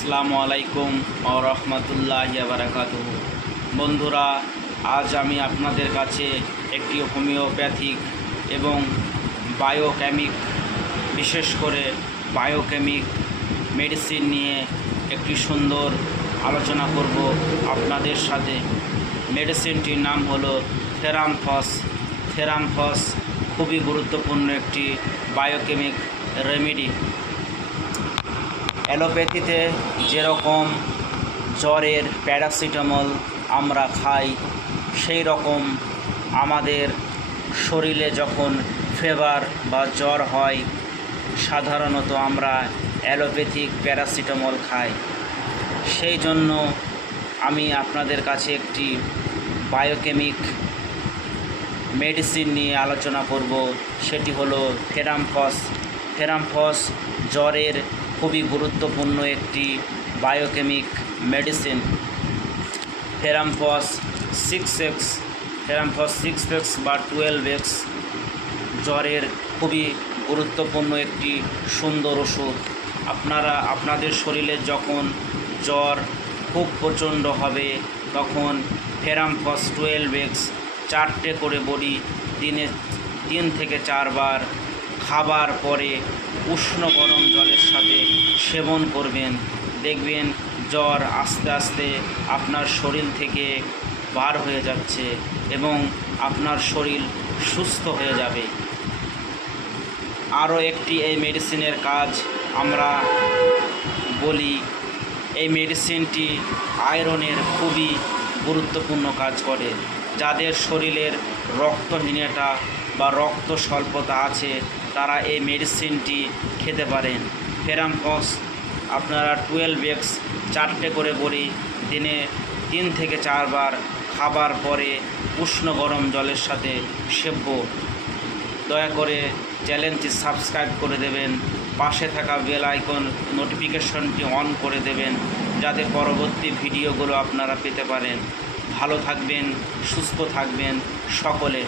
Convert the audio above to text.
আসসালামু আলাইকুম ওয়া রাহমাতুল্লাহি ওয়া বারাকাতুহু। বন্ধুরা, আজ আমি আপনাদের কাছে একটি হোমিওপ্যাথিক এবং বায়োকেমিক, বিশেষ করে বায়োকেমিক মেডিসিন নিয়ে একটি সুন্দর আলোচনা করব আপনাদের সাথে। মেডিসিনটির নাম হলো থেরামফস। থেরামফস খুবই গুরুত্বপূর্ণ একটি বায়োকেমিক রেমেডি। অ্যালোপ্যাথিতে যেরকম জ্বরের প্যারাসিটামল আমরা খাই, সেই রকম আমাদের শরীরে যখন ফিভার বা জ্বর হয়, সাধারণত আমরা অ্যালোপ্যাথিক প্যারাসিটামল খাই। সেই জন্য আমি আপনাদের কাছে একটি বায়োকেমিক মেডিসিন নিয়ে আলোচনা করব, সেটি হলো থেরামফস। থেরামফস জ্বরের খুবই গুরুত্বপূর্ণ একটি বায়োকেমিক মেডিসিন। থেরামফস 6x, থেরামফস 6x বা 12x জ্বরের খুবই গুরুত্বপূর্ণ একটি সুন্দর ওষুধ। আপনাদের শরীরে যখন জ্বর খুব প্রচণ্ড হবে, তখন থেরামফস 12x 4টে করে বড়ি দিনে 3 থেকে 4 বার খাবার পরে উষ্ণ গরম জলের সাথে সেবন করবেন। দেখবেন জ্বর আস্তে আস্তে আপনার শরীর থেকে বার হয়ে যাচ্ছে এবং আপনার শরীর সুস্থ হয়ে যাবে। আরও একটি এই মেডিসিনের কাজ আমরা বলি, এই মেডিসিনটি আয়রনের খুবই গুরুত্বপূর্ণ কাজ করে। যাদের শরীরের রক্তহীনতা বা রক্ত স্বল্পতা আছে, তারা এই মেডিসিনটি খেতে পারেন। থেরামফস আপনারা 12x 4টে করে বড়ি দিনে 3 থেকে 4 বার খাবার পরে উষ্ণ গরম জলের সাথে সেব্য। দয়া করে চ্যানেলটি সাবস্ক্রাইব করে দেবেন, পাশে থাকা বেল আইকন নোটিফিকেশনটি অন করে দেবেন, যাতে পরবর্তী ভিডিওগুলো আপনারা পেতে পারেন। ভালো থাকবেন, সুস্থ থাকবেন সকলে।